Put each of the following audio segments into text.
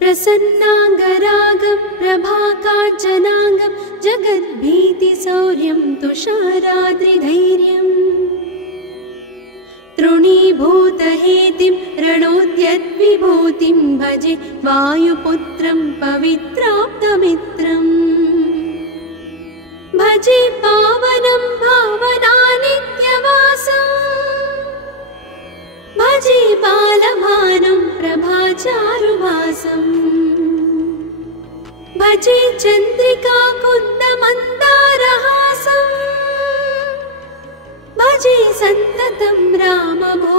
प्रसन्नाङ्गरागं प्रभाकाञ्चनाङ्गं जगद्भीतिशौर्यं तुषाराद्रिधैर्यम् तृणीभूतहेतिं रणोद्यद्विभूतिं भजे वायुपुत्रं पवित्राप्तमित्रम् भजे पावनं भावनानित्यवासम् भजे बालभानुं प्रभाचारुभासम् भजे चन्द्रिकाकुन्दमन्दारहासम् भजे सन्ततं रामभूपालदासम्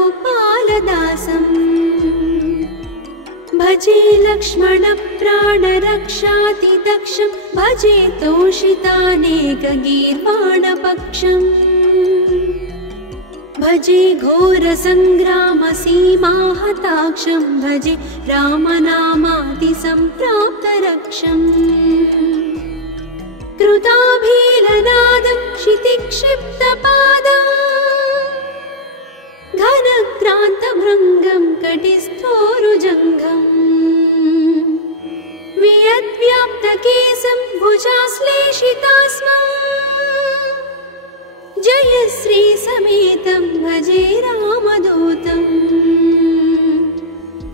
भजे लक्ष्मणप्राणरक्षातिदक्षं भजे तोषितानेकगीर्वाणपक्षम् भजे घोरसङ्ग्रामसीमाहताक्षं भजे रामनामादिसम्प्राप्तरक्षम् कृताभीलनादं क्षितिक्षिप्तपादम् घनक्रान्तभृङ्गं कटिस्थोरुजङ्घम् वियद्व्याप्तकेशं भुजाश्लेषितास्मम् जयश्रीसमेतं भजे रामदूतम्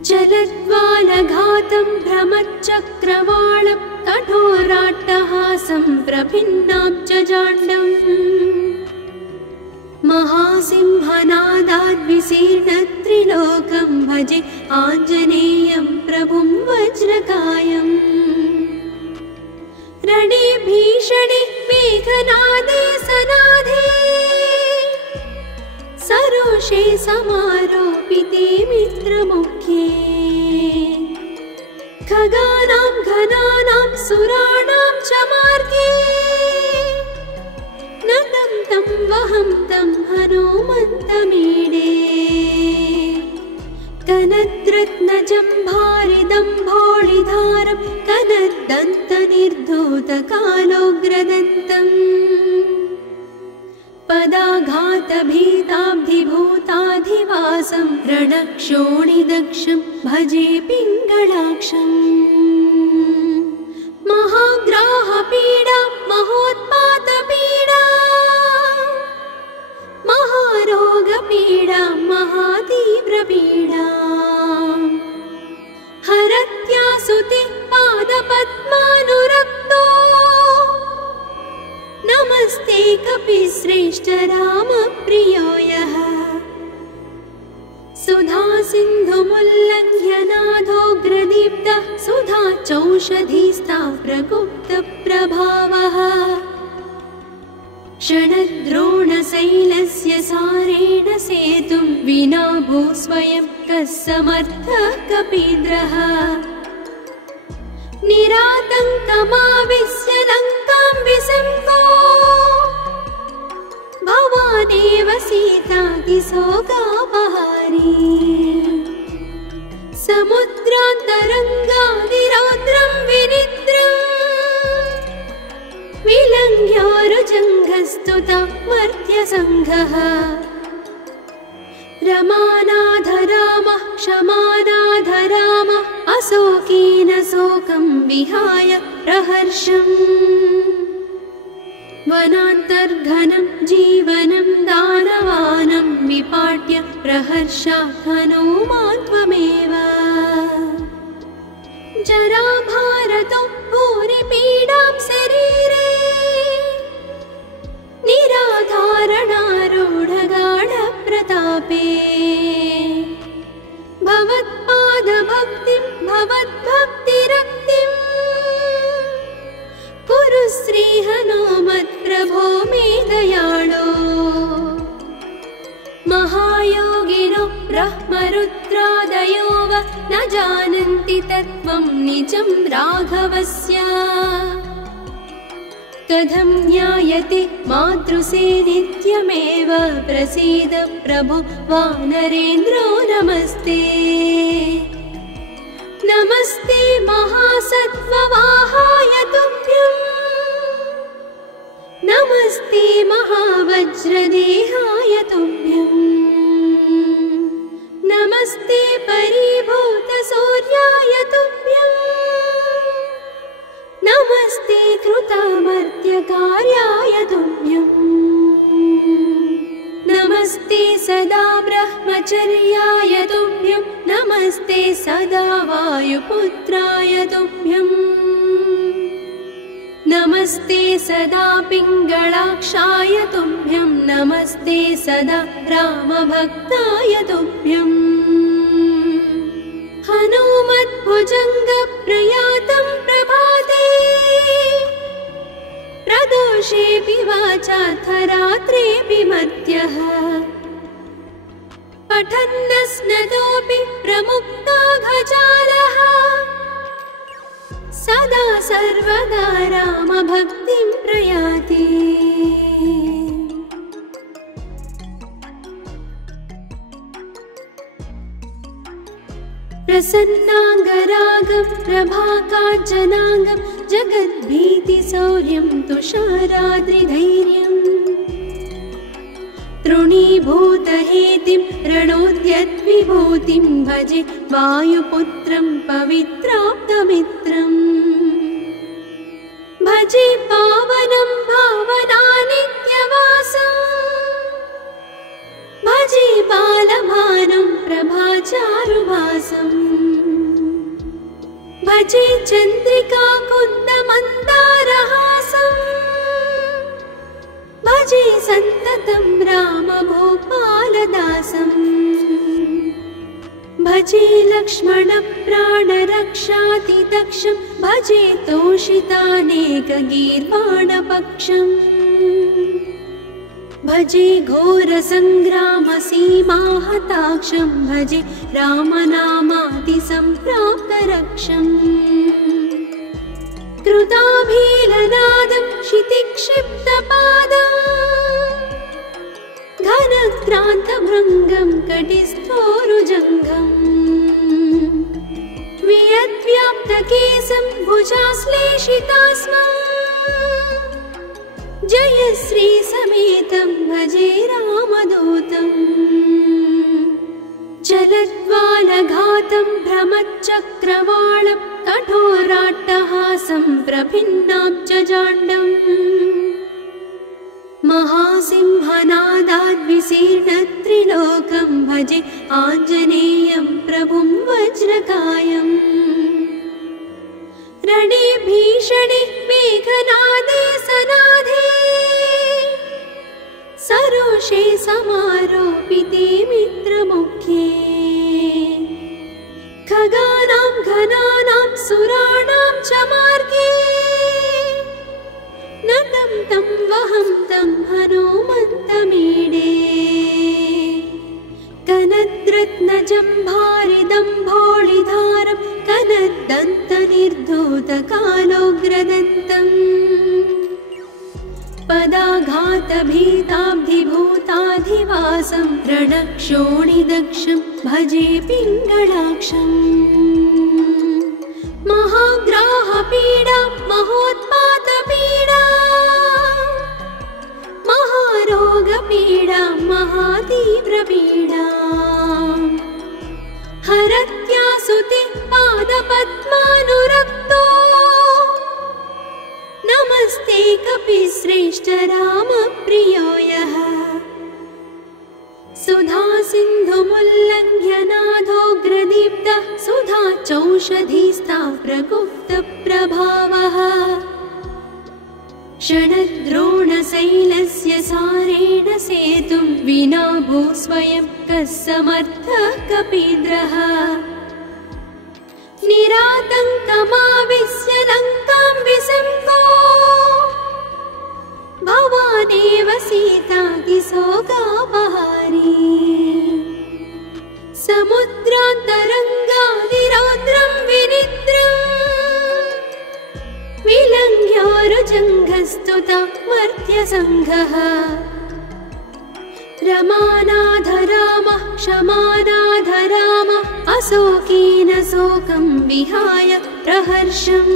जलद्वालघातं भ्रमच्चक्रवालं कठोराट्टहासं प्रभिन्नाब्जजाण्डम् महासिंहनादाद्विशीर्णत्रिलोकं भजे आञ्जनेयं प्रभुं वज्रकायम् रणे भीषणे मेघनादे सनादे सरोषे समारोपिते मित्रमुख्ये खगानां घनानां सुराणां च मार्गे नतं तं वहं तं हनुमन्तमीडे कनद्रत्नजम्भारिदम्भोळिधारं कनद्दन्तनिर्धूतकालोग्रदन्तम् पदाघातभीताब्धिभूताधिवासं रणक्षोणिदक्षं भजे पिङ्गळाक्षम् महाग्राहपीडा महोत्पातपीडा महारोगपीडा महातीव्रपीडा हरत्यासुते पादपद्मानुरक्तो नमस्ते कपिश्रेष्ठ रामप्रियो यः सुधा सिन्धुमुल्लङ्घ्य नादोग्रदीप्तः सुधा चौषधीस्ता प्रगुप्तप्रभावः षडद्रोणशैलस्य सारेण सेतुं विना भू स्वयं कः समर्थः कपीन्द्रः निरातङ्कमाविश्य लङ्कां विसङ्गो भवानेव सीतातिशोकापहारी समुद्रान्तरङ्गादिरौद्रं विनिद्रम् विलङ्घ्योरुजङ्घस्तुता मर्त्यसङ्घः रमानाथ रामः क्षमानाथ रामः अशोकेन शोकं विहाय प्रहर्षम् वनान्तर्घनं जीवनं दानवानं विपाट्य प्रहर्षात् हनुमान् त्वमेव जराभारतो भूरिपीडां शरीरे निराधारणारूढगाढप्रतापे भवत्पादभक्तिं भवद्भक्तिरक्तिं कुरु श्रीहनुमत्प्रभो मे दयाळो महायोगिनो ब्रह्मरुद्रादयो वा न जानन्ति तत्त्वं निजं राघवस्य कथं ज्ञायते मातृसे नित्यमेव प्रसीद प्रभो वानरेन्द्रो नमस्ते नमस्ते महासत्त्ववाहाय तुभ्यम् नमस्ते महावज्रदेहाय तुभ्यम् नमस्ते परिभूतसूर्याय तुभ्यम् सदा ब्रह्मचर्याय तुभ्यं नमस्ते सदा वायुपुत्राय तुभ्यम् नमस्ते सदा पिङ्गलाक्षाय तुभ्यं नमस्ते सदा रामभक्ताय तुभ्यम् हनुमद्भुजङ्गप्रयातं प्रभाते प्रदोषेऽपि वाचार्थरात्रेऽपि मध्यः पठन्नस्नतोऽपि प्रमुक्ताघजालः सदा सर्वदा रामभक्तिं प्रयाति प्रसन्नाङ्गरागं प्रभाकाञ्चनाङ्गं जगद्भीतिशौर्यं तुषाराद्रिधैर्यम् तृणीभूतहेतिं रणोद्यद्विभूतिं भजे वायुपुत्रं पवित्राप्तमित्रम् भजे पावनं भावनानित्यवासम् भजे बालभानुं प्रभाचारुभासम् भजे चन्द्रिकाकुन्दमन्दारहासम् भजे सन्ततं रामभूपालदासम् भजे लक्ष्मणप्राणरक्षातिदक्षं भजे तोषितानेकगीर्वाणपक्षम् भजे घोरसङ्ग्रामसीमाहताक्षं भजे रामनामादिसम्प्राप्तरक्षम् कृताभीलनादं क्षितिक्षिप्तपादम् घनक्रान्तभृङ्गं कटिस्थोरुजङ्घम् वियद्व्याप्तकेशं भुजाश्लेषितास्मम् जयश्री समेतं भजे रामदूतम् जलद्वालघातं भ्रमच्चक्रवालं कठोराट्टहासं प्रभिन्नाब्जजाण्डम् महासिंहनादाद्विशीर्णत्रिलोकं भजे आञ्जनेयं प्रभुं वज्रकायम् रणे भीषणे मेघनादे सनाधे सरोषे समारोपिते मित्रमुख्ये खगानां घनानां सुराणां च मार्गे नतं तं वहं तं हनुमन्तमीडे कनद्रत्नजम्भारिदम्भोळिधारं कनद्दन्तनिर्धूतकालोग्रदन्तम् पदाघातभीताब्धिभूताधिवासं रणक्षोणिदक्षं भजे पिङ्गलाक्षम् महाग्राहपीडा महोत्पातपीडा महारोगपीडा महातीव्रपीडा हरत्यासुते पादपद्मानुरक्तो नमस्ते कपिश्रेष्ठ रामप्रियो यः सुधा सिन्धुमुल्लङ्घ्य नाथोग्रदीप्तः सुधा चौषधीस्था प्रगुप्तप्रभावः षडद्रोणशैलस्य सारेण सेतुं विना भूस्वयं कः समर्थः कपीन्द्रः निरातङ्कमाविश्य लङ्कां विसम्भो भवानेव सीतातिशोकापहारी समुद्रान्तरङ्गादिरौद्रं विनिद्रम् विलङ्घ्योरुजङ्घस्तुता मर्त्यसङ्घः रमानाथ रामः क्षमानाथ रामः अशोकेन शोकं विहाय प्रहर्षम्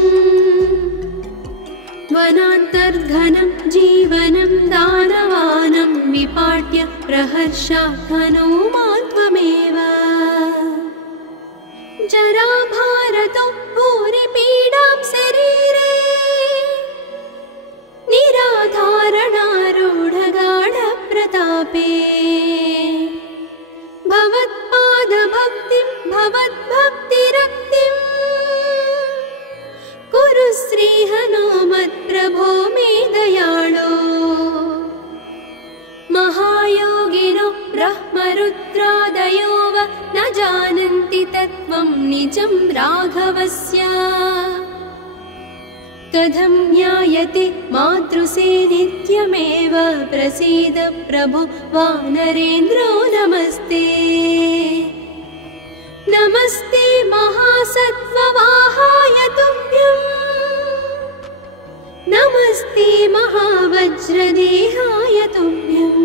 वनान्तर्घनं जीवनं दानवानं विपाट्य प्रहर्षात् हनुमान् त्वमेव जराभारतो भूरिपीडां शरीरे निराधारणारूढगाढप्रतापे कथं ज्ञायते मातृसे नित्यमेव प्रसीद प्रभो वानरेन्द्रो नमस्ते नमस्ते महासत्त्ववाहाय तुभ्यम् नमस्ते महावज्रदेहाय तुभ्यम्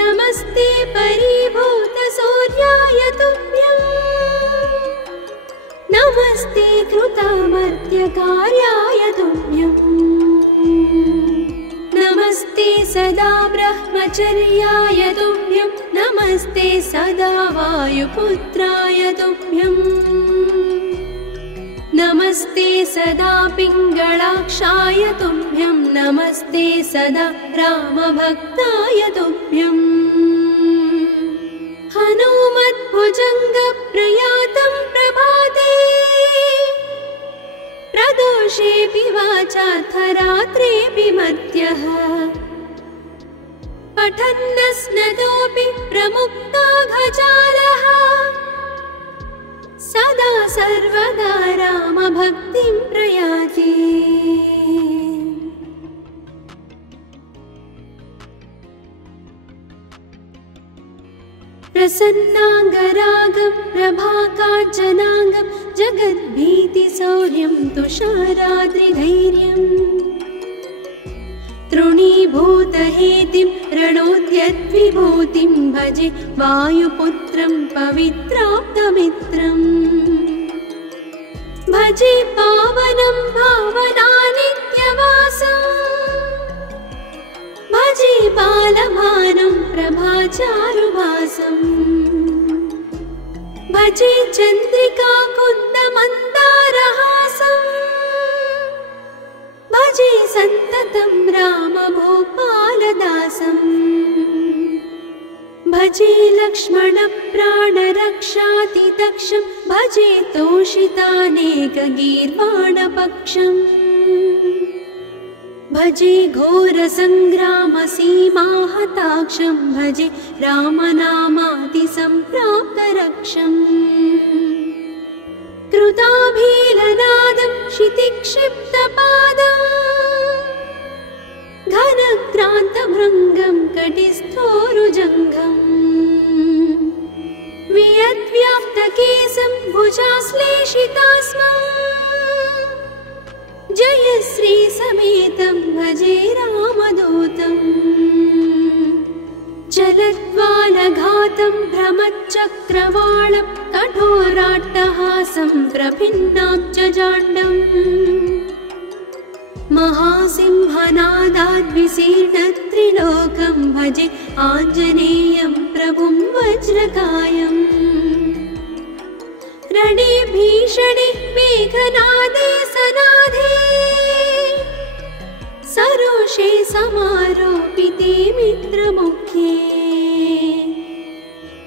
नमस्ते परिभूतसूर्याय तुभ्यम् नमस्ते कृतमर्त्यकार्याय तुभ्यम् नमस्ते सदा ब्रह्मचर्याय तुभ्यम् नमस्ते सदा वायुपुत्राय तुभ्यम् नमस्ते सदा पिङ्गलाक्षाय तुभ्यम् नमस्ते सदा रामभक्ताय तुभ्यम् हनुमद्भुजङ्गप्रयातं प्रभाते प्रदोषेऽपि वाचार्थरात्रेऽपि मर्त्यः पठन्नस्नतोऽपि प्रमुक्ताघजालः सदा सर्वदा रामभक्तिं प्रयाति प्रसन्नाङ्गरागं प्रभाकाञ्चनाङ्गं जगद्भीतिशौर्यं तुषाराद्रिधैर्यम् तृणीभूतहेतिं रणोद्यद्विभूतिं भजे वायुपुत्रं पवित्राप्तमित्रम् भजे पावनं भावनानित्यवासम् भजे बालभानुं प्रभाचारुभासम् भजे चन्द्रिका कुन्दमन्दारहासम् भजे सन्ततं रामभूपालदासम् भजे लक्ष्मणप्राणरक्षातिदक्षं भजे तोषितानेकगीर्वाणपक्षम् भजे घोरसङ्ग्रामसीमाहताक्षं भजे रामनामातिसम्प्राप्तरक्षम् कृताभीलनादं क्षितिक्षिप्तपादम् घनक्रान्तभृङ्गं कटिस्थोरुजङ्घम् वियद्व्याप्तकेशं भुजाश्लेषितास्मम् जयश्रीसमेतं भजे रामदूतम् चलद्वालघातं भ्रमच्चक्रवालं कठोराट्टहासं प्रभिन्नाब्जजाण्डम् महासिंहनादाद्विशीर्णत्रिलोकं भजे आञ्जनेयं प्रभुं वज्रकायम् रणे भीषणे मेघनादे सनादे सरोषे समारोपिते मित्रमुख्ये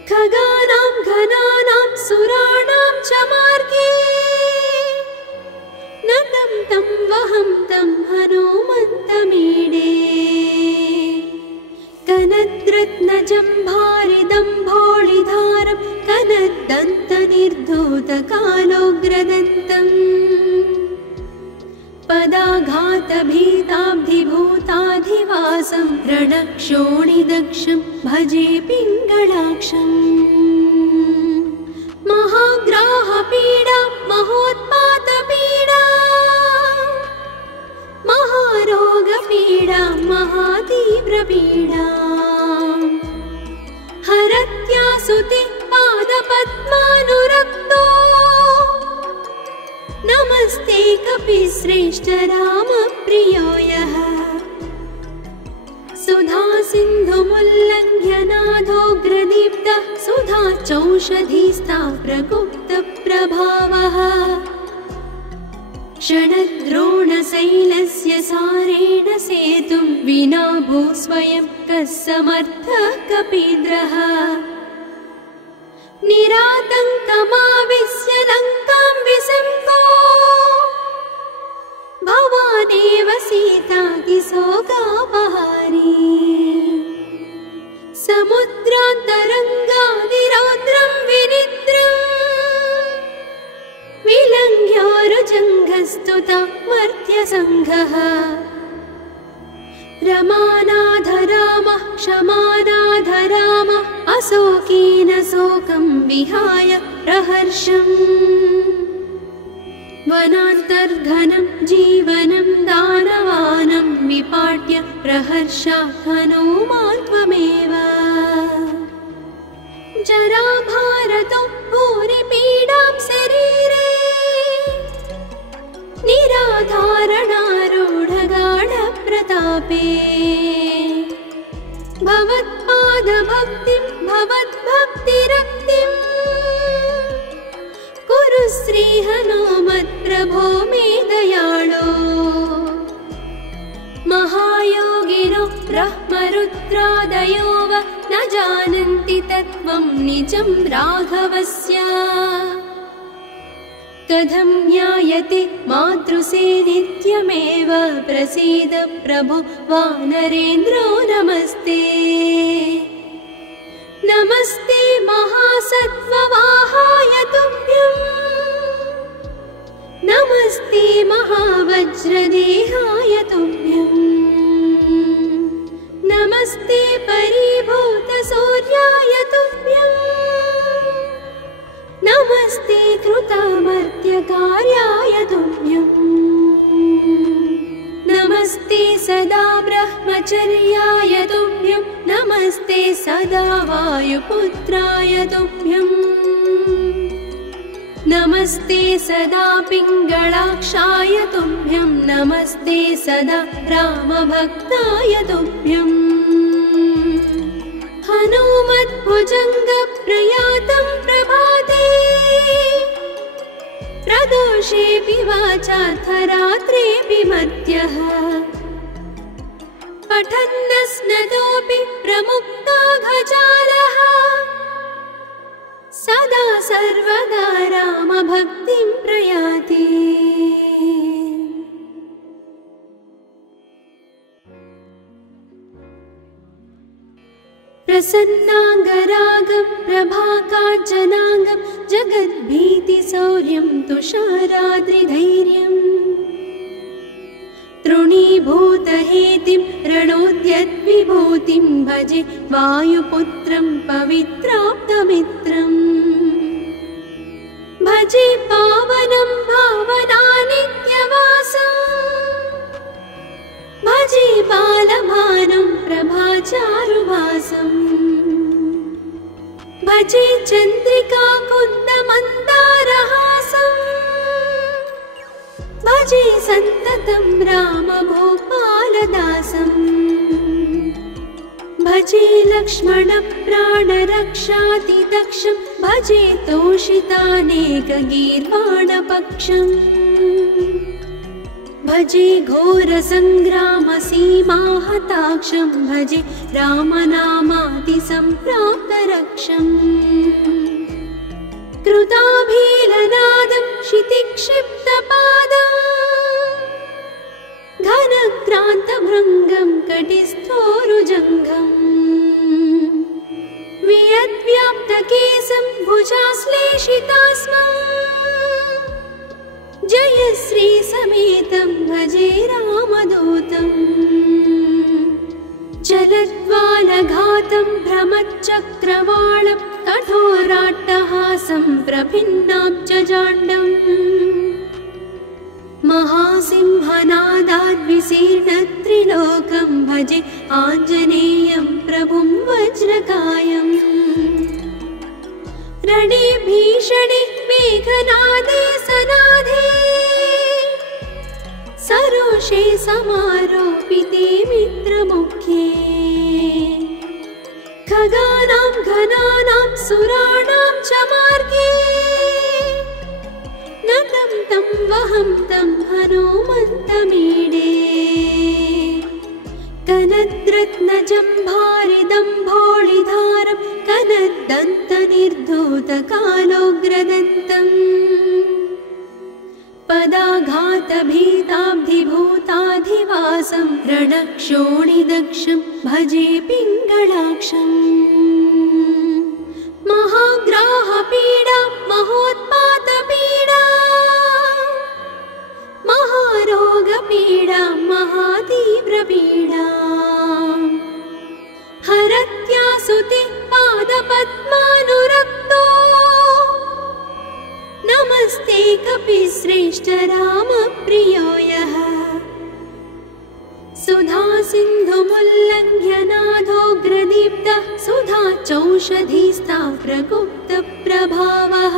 खगानां घनानां सुराणां च मार्गे नतं तं वहं तं हनुमन्तमीडे कनद्रत्नजम्भारिदम्भोळिधारं कनद्दन्तनिर्धूतकालोग्रदन्तम् पदाघातभीताब्धिभूताधिवासं रणक्षोणिदक्षं भजे पिङ्गलाक्षम् महाग्राहपीडा महोत्पातपीडा महारोगपीडा महातीव्रपीडा हरत्यासुते पादपद्मानुरक्तो नमस्ते कपिश्रेष्ठ रामप्रियो यः सुधा सिन्धुमुल्लङ्घ्य नादोग्रदीप्तः सुधा चौषधीस्था प्रगुप्तप्रभावः षडद्रोणशैलस्य सारेण सेतुं विना भूस्वयं कः समर्थः कपीन्द्रः निरातङ्कमाविश्य लङ्कां विसम्भो भवानेव सीतातिशोकापहारी समुद्रान्तरङ्गादिरौद्रं विनिद्रम् विलङ्घ्योरुजङ्घः प्रस्तुता मर्त्यसङ्घः रमानाथ रामः क्षमानाथ रामः अशोकेन शोकं विहाय प्रहर्षम् वनान्तर्घनं जीवनं दानवानं विपाट्य प्रहर्षात् हनूमान् त्वमेव जराभारतो भूरिपीडां शरीरे निराधारणारूढगाढप्रतापे भवत्पादभक्तिं भवद्भक्तिरक्तिं कुरु श्रीहनुमत्प्रभो मे दयाळो महायोगिनो ब्रह्मरुद्रादयो वा न जानन्ति तत्त्वं निजं राघवस्य कथं ज्ञायते मातृसे नित्यमेव प्रसीद प्रभो वानरेन्द्रो नमस्ते नमस्ते महासत्त्ववाहाय तुभ्यं नमस्ते महावज्रदेहाय तुभ्यं नमस्ते परिभूतसूर्याय तुभ्यं नमस्ते कृतामर्त्यकार्याय तुभ्यं नमस्ते सदा ब्रह्मचर्याय तुभ्यं नमस्ते सदा वायुपुत्राय तुभ्यं नमस्ते सदा पिङ्गळाक्षाय तुभ्यं नमस्ते सदा रामभक्ताय तुभ्यं हनुमद्भुजङ्गप्रयातं प्रभाते प्रदोषेऽपि वाचार्थरात्रेऽपि मर्त्यः पठन्नस्नतोऽपि प्रमुक्ताघजालः सदा सर्वदा रामभक्तिं प्रयाति प्रसन्नाङ्गरागं प्रभाकाञ्चनाङ्गं जगद्भीतिशौर्यं तुषाराद्रिधैर्यं तृणीभूतहेतिं रणोद्यद्विभूतिं भजे वायुपुत्रं पवित्राप्तमित्रम् भजे पावनं भावनानित्यवासम् भजे बालभानुं प्रभाचारुभासम् भजे चन्द्रिकाकुन्दमन्दारहासम् भजे सन्ततं रामभूपालदासम् भजे लक्ष्मणप्राणरक्षातिदक्षं भजे तोषितानेकगीर्वाणपक्षम् भजे घोरसङ्ग्रामसीमाहताक्षं भजे रामनामातिसम्प्राप्तरक्षम् कृताभीलनादं क्षितिक्षिप्तपादम् घनक्रान्तभृङ्गं कटिस्थोरुजङ्घम् वियद्व्याप्तकेशं भुजाश्लेषितास्मम् जयश्री समेतं भजे रामदूतम् जलद्वालघातं भ्रमच्चक्रवालं कठोराट्टहासं प्रभिन्नाब्जजाण्डम् महासिंहनादाद्विशीर्णत्रिलोकं भजे आञ्जनेयं प्रभुं वज्रकायम् रणे भीषणे मेघनादे सनादे सरोषे समारोपिते मित्रमुख्ये खगानां घनानां सुराणां च मार्गे नतं तं वहं तं हनुमन्तमीडे कनद्रत्नजम्भारिदम्भोळिधारं कनद्दन्तनिर्धूतकालोग्रदन्तम् पदाघातभीताब्धिभूताधिवासं रणक्षोणिदक्षं भजे पिङ्गळाक्षम् महाग्राहपीडा महोत्पातपीडा कपिश्रेष्ठ रामप्रियो यः सुधा सिन्धुमुल्लङ्घ्य नादोग्रदीप्तः सुधा चौषधीस्था प्रगुप्तप्रभावः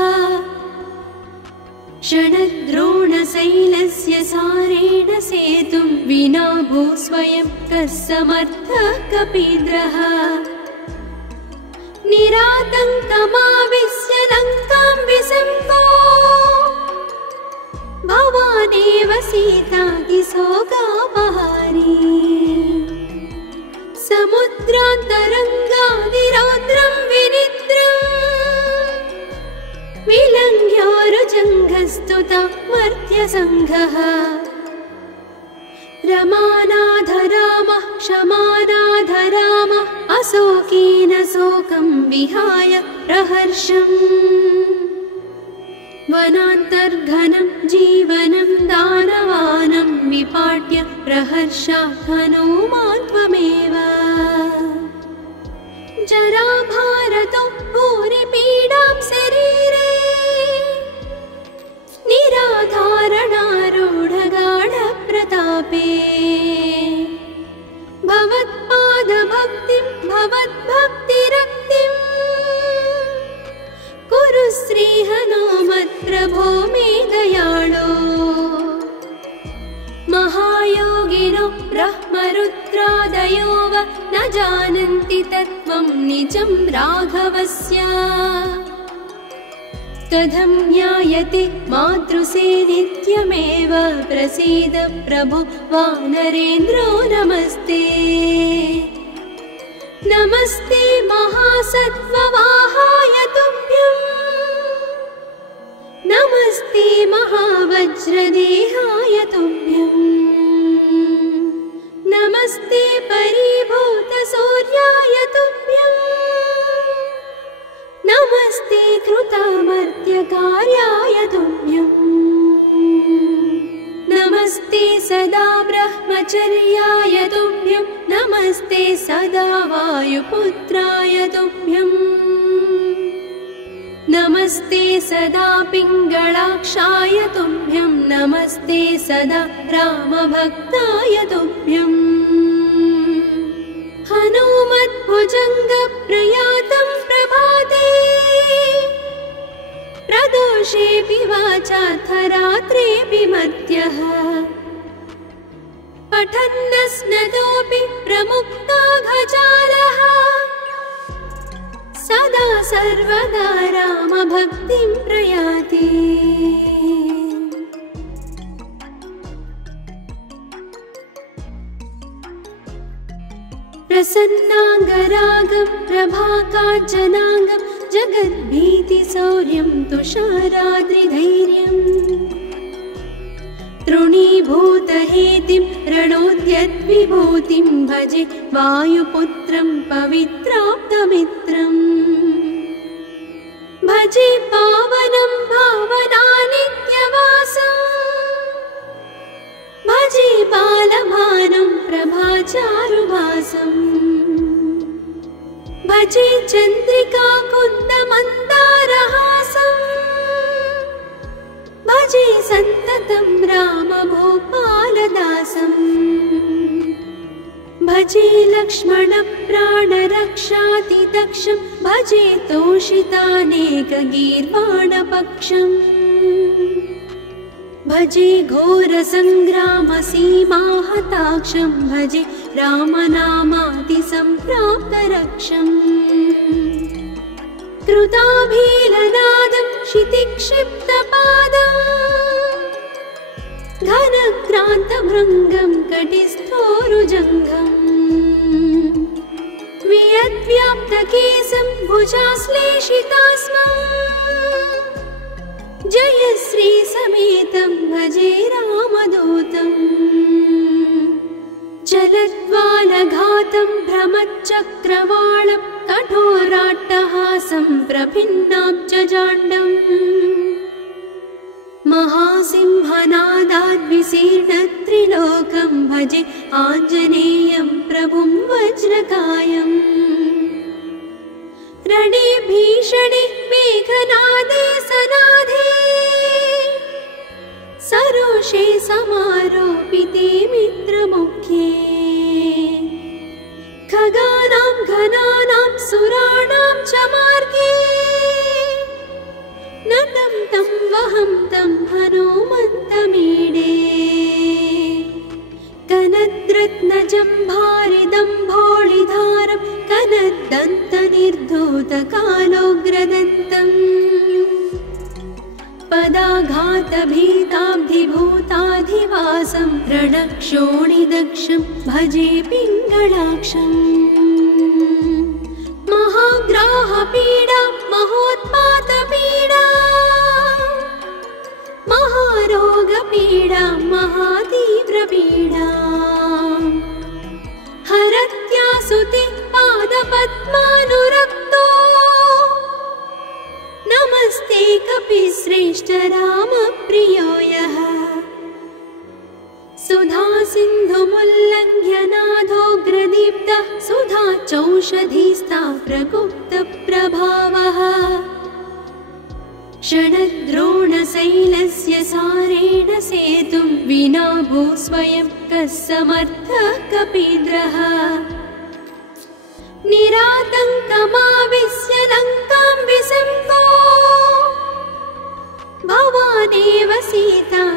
षडद्रोणशैलस्य सारेण सेतुं विना भू स्वयं कः समर्थः कपीन्द्रः निरातङ्कमाविश्य लङ्कां विसम्भो भवानेव सीतातिशोकापहारी समुद्रान्तरङ्गादिरौद्रं विनिद्रम् विलङ्घ्योरुजङ्घस्तुता मर्त्यसङ्घः रमानाधरामः क्षमानाधरामः अशोकेन शोकं विहाय प्रहर्षम् वनान्तर्घनं जीवनं दानवानं विपाट्य प्रहर्षात् हनूमान् त्वमेव जराभारतो भूरिपीडां शरीरे निराधारणारूढगाढप्रतापे भवत्पादभक्तिं भवद्भक्तिरक्तिं कुरु श्रीहनुमत्प्रभो मे दयाळो महायोगिनो ब्रह्मरुद्रादयो वा न जानन्ति तत्त्वं निजं राघवस्य कथं ज्ञायते मातृसे नित्यमेव प्रसीद प्रभो वानरेन्द्रो नमस्ते नमस्ते महासत्त्ववाहाय तुभ्यम् नमस्ते महावज्रदेहाय तुभ्यम् नमस्ते परिभूतसूर्याय तुभ्यम् नमस्ते कृतामर्त्यकार्याय तुभ्यम् नमस्ते सदा ब्रह्मचर्याय तुभ्यं नमस्ते सदा वायुपुत्राय तुभ्यम् नमस्ते सदा पिङ्गळाक्षाय तुभ्यं नमस्ते सदा रामभक्ताय तुभ्यम् हनुमद्भुजङ्गप्रयातं प्रभाते प्रदोषेऽपि वाचार्थरात्रेऽपि मर्त्यः पठन्नस्नतोऽपि प्रमुक्ताघजालः सदा सर्वदा रामभक्तिं प्रयाति प्रसन्नाङ्गरागं प्रभाकाञ्चनाङ्गं जगद्भीतिशौर्यं तुषाराद्रिधैर्यम् तृणीभूतहेतिं रणोद्यद्विभूतिं भजे वायुपुत्रं पवित्राप्तमित्रम् भजे पावनं भावनानित्यवासम् भजे बालभानुं प्रभाचारुभासम् भजे चन्द्रिका कुन्दमन्दारहासम् भजे सन्ततं रामभूपालदासम् भजे लक्ष्मणप्राणरक्षातिदक्षं भजे तोषितानेकगीर्वाणपक्षम् भजे घोरसङ्ग्रामसीमाहताक्षं भजे रामनामातिसम्प्राप्तरक्षम् कृताभीलनादं क्षितिक्षिप्तपादम् घनक्रान्तभृङ्गं कटिस्थोरुजङ्घम् वियद्व्याप्तकेशं भुजाश्लेषितास्मम् जय श्रीसमेतं भजे रामदूतम् जलद्वालघातं भ्रमच्चक्रवालं कठोराट्टहासं प्रभिन्नाब्जजाण्डम् महासिंहनादाद्विशीर्णत्रिलोकं भजे आञ्जनेयं प्रभुं वज्रकायम् रणे भीषणे मेघनादे सनादे पाशे समारोपिते मित्रमुख्ये खगानां घनानां सुराणां च मार्गे नतं तं वहं तं हनुमन्तमीडे कनद्रत्नजम्भारिदम्भोळिधारं कनद्दन्तनिर्धूतकालोग्रदन्तम् पदाघातभीताब्धिभूताधिवासं रणक्षोणिदक्षं भजे पिङ्गलाक्षम् महाग्राहपीडा महोत्पातपीडा महारोगपीडा महातीव्रपीडा हरत्यासुते पादपद्मानुरक्तो नमस्ते कपिश्रेष्ठ रामप्रियो यः सुधा सिन्धुमुल्लङ्घ्य नाथोग्रदीप्तः सुधा चौषधीस्था प्रगुप्तप्रभावः षडद्रोणशैलस्य सारेण सेतुं विना भू स्वयं कः समर्थः कपीन्द्रः निरातङ्कमाविश्य लङ्कां विसम्भो भवानेव सीतातिशोकापहारी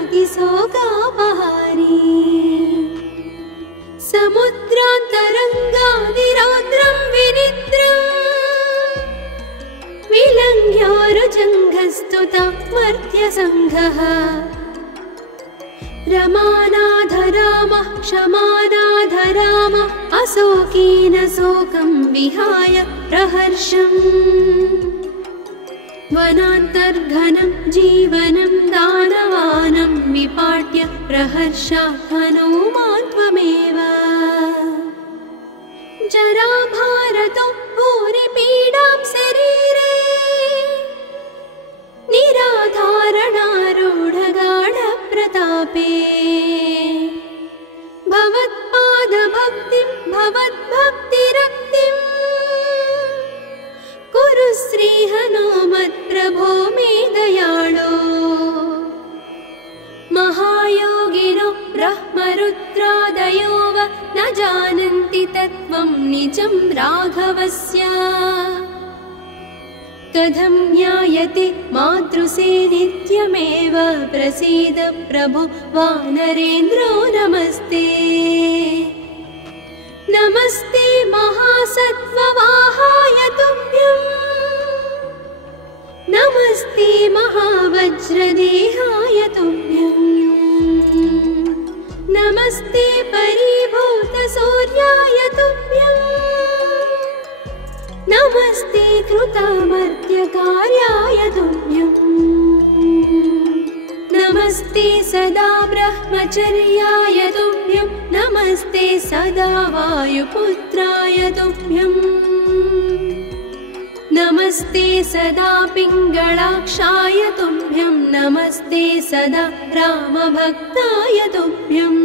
समुद्रान्तरङ्गादिरौद्रं विनिद्रम् विलङ्घ्योरुजङ्घस्तुता मर्त्यसङ्घः रमानाथ रामः क्षमानाथ रामः अशोकेन शोकं विहाय प्रहर्षम् वनान्तर्घनं जीवनं दानवानं विपाट्य प्रहर्षात् हनुमान् त्वमेव जराभारतो भूरिपीडां शरीरे निराधारणारूढगाढप्रतापे भवत्पादभक्तिं भवद्भक्तिरक्तिं कुरु श्रीहनुमत्प्रभो मे दयाळो महायोगिनो ब्रह्मरुद्रादयो वा न जानन्ति तत्त्वं निजं राघवस्य कथं ज्ञायते मातृसे नित्यमेव प्रसीद प्रभो वानरेन्द्रो नमस्ते नमस्ते महासत्त्ववाहाय तुभ्यम् नमस्ते महावज्रदेहाय तुभ्यम् नमस्ते परिभूतसूर्याय तुभ्यम् नमस्ते कृतामर्त्यकार्याय तुभ्यम् नमस्ते सदा ब्रह्मचर्याय तुभ्यं नमस्ते सदा वायुपुत्राय तुभ्यम् नमस्ते सदा पिङ्गलाक्षाय तुभ्यं नमस्ते सदा रामभक्ताय तुभ्यम्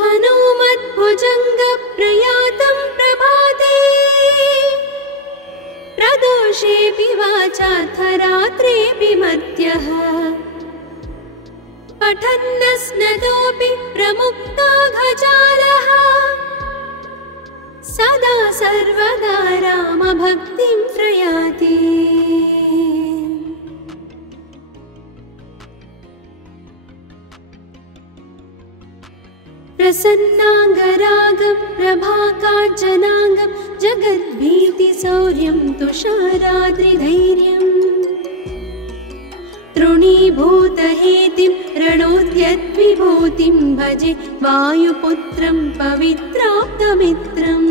हनुमद्भुजङ्गप्रयातं प्रभाते प्रदोषेऽपि वाचार्थरात्रेऽपि मर्त्यः पठन्नस्नतोऽपि प्रमुक्ताघजालः सदा सर्वदा रामभक्तिं प्रयाति प्रसन्नाङ्गरागं प्रभाकाञ्चनाङ्गं जगद्भीतिशौर्यं तुषाराद्रिधैर्यम् तृणीभूतहेतिं रणोद्यद्विभूतिं भजे वायुपुत्रं पवित्राप्तमित्रम्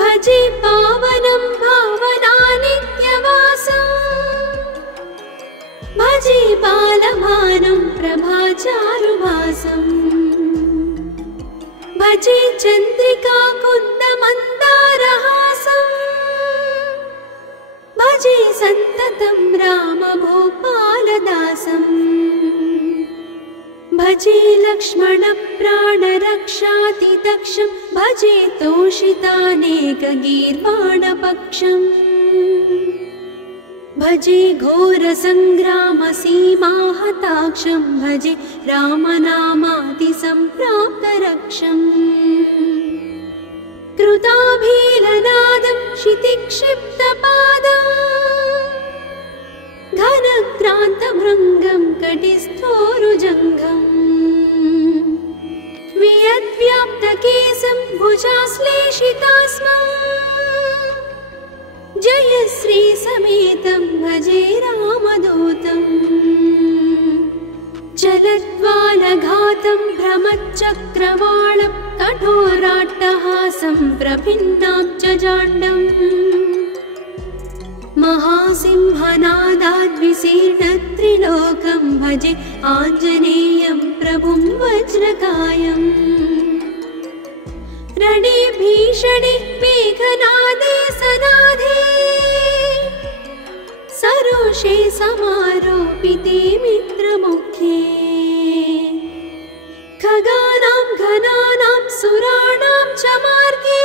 भजे पावनं भावनानित्यवासम् भजे बालभानुं प्रभाचारुभासम् भजे चन्द्रिकाकुन्दमन्दारहासम् भजे सन्ततं रामभूपालदासम् भजे लक्ष्मणप्राणरक्षातिदक्षं भजे तोषितानेकगीर्वाणपक्षम् भजे घोरसङ्ग्रामसीमाहताक्षं भजे रामनामातिसम्प्राप्तरक्षम् कृताभीलनादं क्षितिक्षिप्तपादम् घनक्रान्तभृङ्गं कटिस्थोरुजङ्घम् वियद्व्याप्तकेशं भुजाश्लेषितास्मम् जयश्रीसमेतं भजे रामदूतम् चलद्वालघातं भ्रमच्चक्रवालं कठोराट्टहासं प्रभिन्नाब्जजाण्डम् महासिंहनादाद्विशीर्णत्रिलोकं भजे आञ्जनेयं प्रभुं वज्रकायम् रणे भीषणे मेघनादे सनादे सरोषे समारोपिते मित्रमुखे खगानां घनानां सुराणां च मार्गे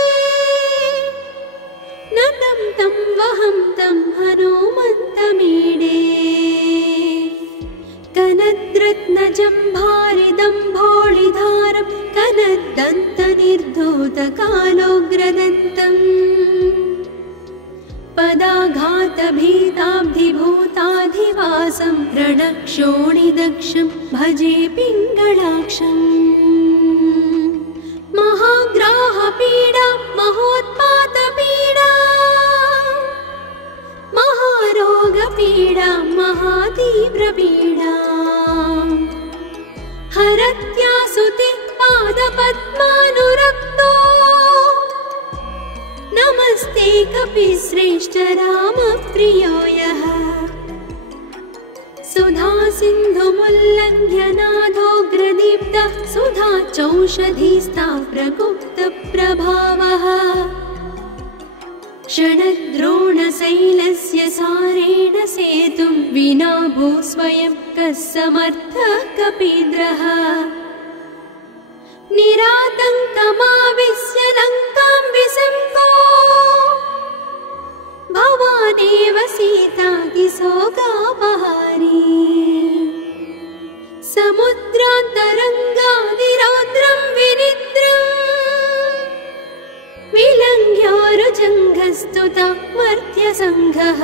नतं तं वहं तं हनुमन्तमीडे कनद्रत्नजम्भारिदम्भोळिधारं कनद्दन्तनिर्धूतकालोग्रदन्तम् पदाघातभीताब्धिभूताधिवासं रणक्षोणिदक्षं भजे पिङ्गळाक्षम् महाग्राहपीडा महोत्पातपीडा महारोगपीडा महातीव्रपीडा हरत्यासुते पादपद्मानुरक्तो नमस्ते कपिश्रेष्ठ रामप्रियो यः सुधा सिन्धुमुल्लङ्घ्य नादोग्रदीप्तः सुधा चौषधीस्था प्रगुप्तप्रभावः क्षणद्रोणशैलस्य सारेण सेतुं विना भूस्वयं कः समर्थः कपीन्द्रः निरातङ्कमाविश्य लङ्कां विसम्पो भवानेव सीतातिशोकापहारी समुद्रान्तरङ्गादिरौद्रं विनिद्रम् विलङ्घ्योरुजङ्घस्तुता मर्त्यसङ्घः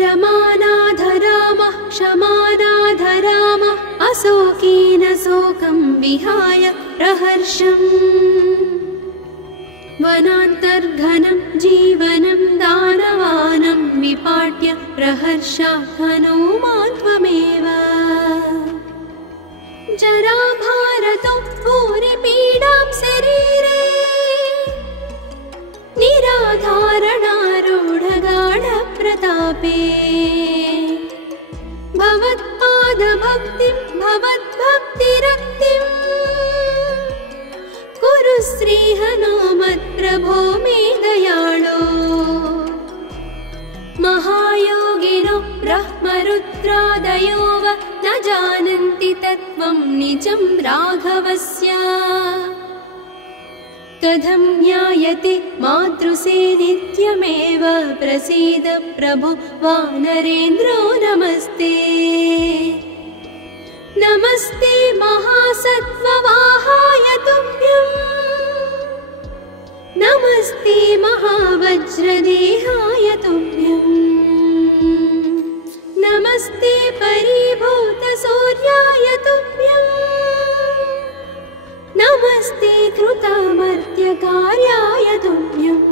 रमानाधरामः क्षमानाधरामः अशोकेन शोकं विहाय प्रहर्षम् वनान्तर्घनं जीवनं दानवानं विपाट्य प्रहर्षात् हनुमान् त्वमेव जराभारतो भूरिपीडां शरीरे निराधारणारूढगाढप्रतापे भवत्पादभक्तिं भवद्भक्तिरक्तिं कुरु श्रीहनुमत्प्रभो मे दयाळो महायोगिनो ब्रह्मरुद्रादयो वा न जानन्ति तत्त्वं निजं राघवस्य कथं ज्ञायते मातृसे नित्यमेव प्रसीद प्रभो वानरेन्द्रो नमस्ते नमस्ते महासत्त्ववाहाय तुभ्यम् नमस्ते महावज्रदेहाय तुभ्यम् नमस्ते परिभूतसूर्याय तुभ्यम् नमस्ते कृतामर्त्यकार्याय तुभ्यम्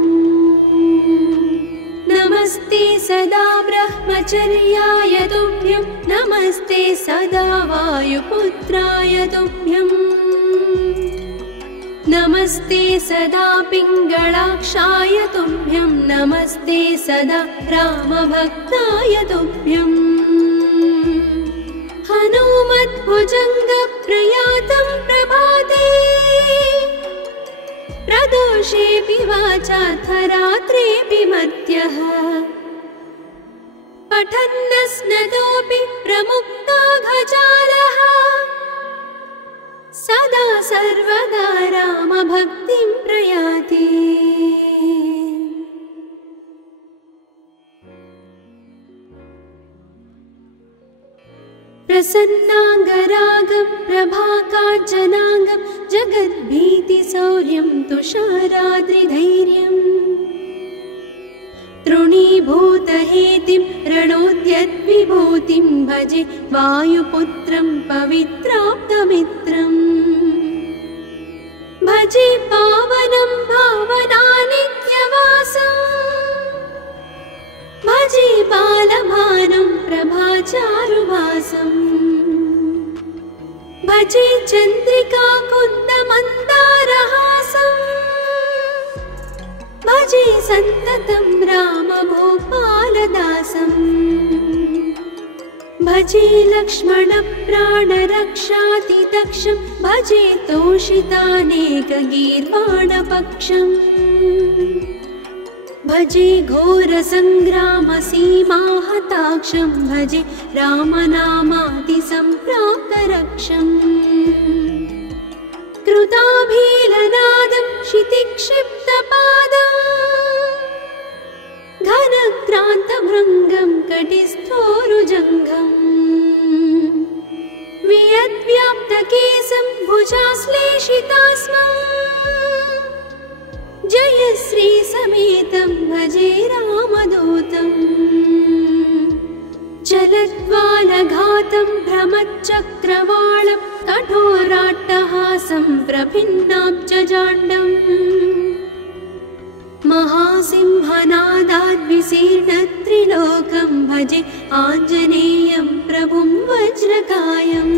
नमस्ते सदा ब्रह्मचर्याय तुभ्यं नमस्ते सदा वायुपुत्राय तुभ्यम् नमस्ते सदा पिङ्गळाक्षाय तुभ्यं नमस्ते सदा रामभक्ताय तुभ्यम् हनुमद्भुजङ्गप्रयातं प्रभाते प्रदोषेऽपि वाचार्थरात्रेऽपि मर्त्यः पठन्नस्नतोऽपि प्रमुक्ताघजालः सदा सर्वदा रामभक्तिं प्रयाति। प्रसन्नाङ्गरागं प्रभाकाञ्चनाङ्गं जगद्भीतिशौर्यं तुषाराद्रिधैर्यम् तृणीभूतहेतिं रणोद्यद्विभूतिं भजे वायुपुत्रं पवित्राप्तमित्रम् भजे पावनं भावनानित्यवासम् भजे बालभानुं प्रभाचारुभासम् भजे चन्द्रिकाकुन्दमन्दारहासम् भजे सन्ततं रामभूपालदासम् भजे लक्ष्मणप्राणरक्षातिदक्षं भजे तोषितानेकगीर्वाणपक्षम् भजे घोरसङ्ग्रामसीमाहताक्षं भजे रामनामातिसम्प्राप्तरक्षम् कृताभीलनादं क्षितिक्षिप्तपादम् घनक्रान्तभृङ्गं कटिस्थोरुजङ्घम् वियद्व्याप्तकेशं भुजाश्लेषितास्मम् जयश्रीसमेतं भजे रामदूतम् जलद्वालघातं भ्रमच्चक्रवालं कठोराट्टहासं प्रभिन्नाब्जजाण्डम् महासिंहनादाद्विशीर्णत्रिलोकं भजे आञ्जनेयं प्रभुं वज्रकायम्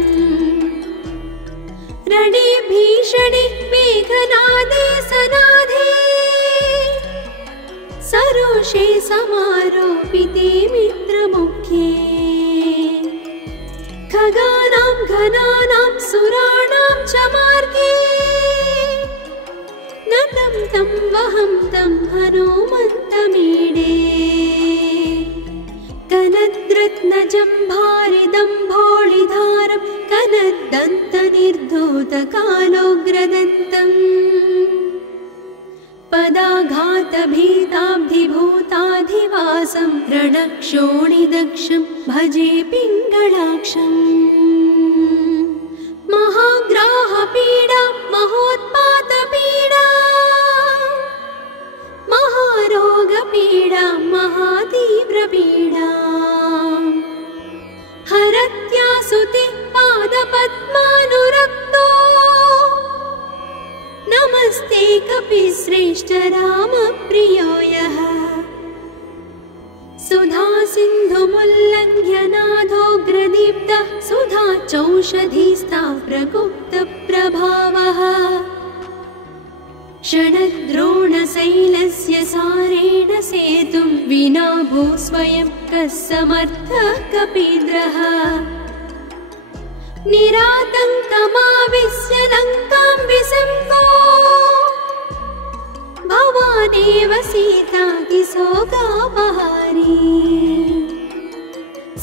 रणे भीषणे मेघनादे सनाधे सरोषे समारोपिते मित्रमुख्ये खगानां घनानां सुराणां च मार्गे नतं तं वहं तं हनुमन्तमीडे कनद्रत्नजम्भारिदम्भोळिधारं कनद्दन्तनिर्धूतकालोग्रदन्तम् पदाघातभीताब्धिभूताधिवासं रणक्षोणिदक्षं भजे पिङ्गळाक्षम् महाग्राहपीडा महोत्पातपीडा महारोगपीडा महातीव्रपीडा हरत्यासुते पादपद्मानुरक्तो नमस्ते कपिश्रेष्ठ रामप्रियो यः सुधा सिन्धुमुल्लङ्घ्य नाथोग्रदीप्तः सुधा चौषधीस्था प्रगुप्तप्रभावः षडद्रोणशैलस्य सारेण सेतुं विना भूस्वयं कः समर्थः कपीन्द्रः निरातङ्कमाविश्य लङ्कां विसङ्गो भवानेव सीतातिशोकापहारी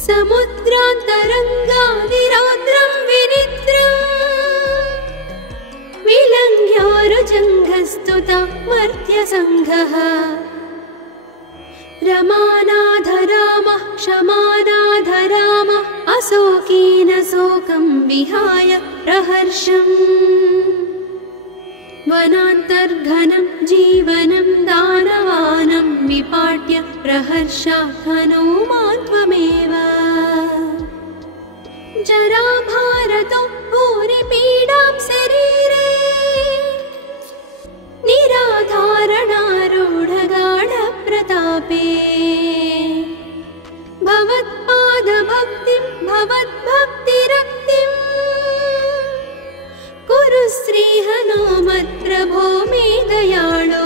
समुद्रान्तरङ्गादिरौद्रं विनिद्रम् विलङ्घ्योरुजङ्घस्तुता मर्त्यसङ्घः रमानाथ रामः क्षमानाथ रामः अशोकेन शोकं विहाय प्रहर्षम् वनान्तर्घनं जीवनं दानवानं विपाट्य प्रहर्षात् हनुमान् त्वमेव जराभारतो भूरिपीडां शरीरे निराधारणारूढगाढप्रतापे भवत्पादभक्तिं भवद्भक्तिरक्तिं कुरु श्रीहनुमत्प्रभो मे दयाळो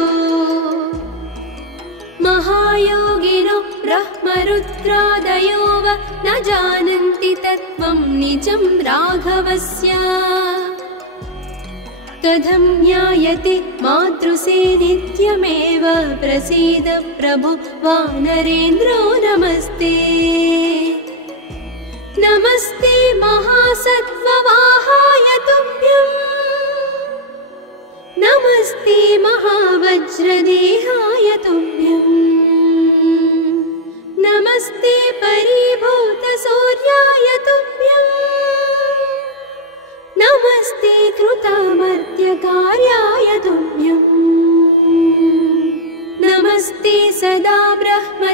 महायोगिनो ब्रह्मरुद्रादयो वा न जानन्ति तत्त्वं निजं राघवस्य कथं ज्ञायते मातृसे नित्यमेव प्रसीद प्रभो वानरेन्द्रो नमस्ते नमस्ते महासत्त्ववाहाय तुभ्यम् नमस्ते महावज्रदेहाय तुभ्यम् नमस्ते परिभूतसूर्याय तुभ्यम्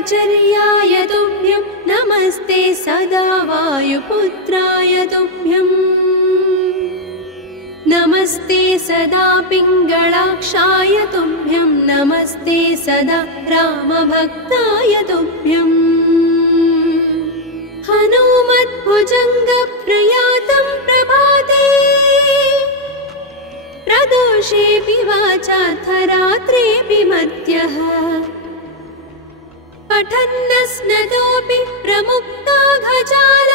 परिचर्याय तुभ्यं नमस्ते सदा वायुपुत्राय तुभ्यम् नमस्ते सदा पिङ्गलाक्षाय तुभ्यं नमस्ते सदा रामभक्ताय तुभ्यम् हनुमद्भुजङ्गप्रयातं प्रभाते प्रदोषेऽपि वाचार्थरात्रेऽपि मध्यः पठन्नस्नतोऽपि प्रमुक्ताघजाल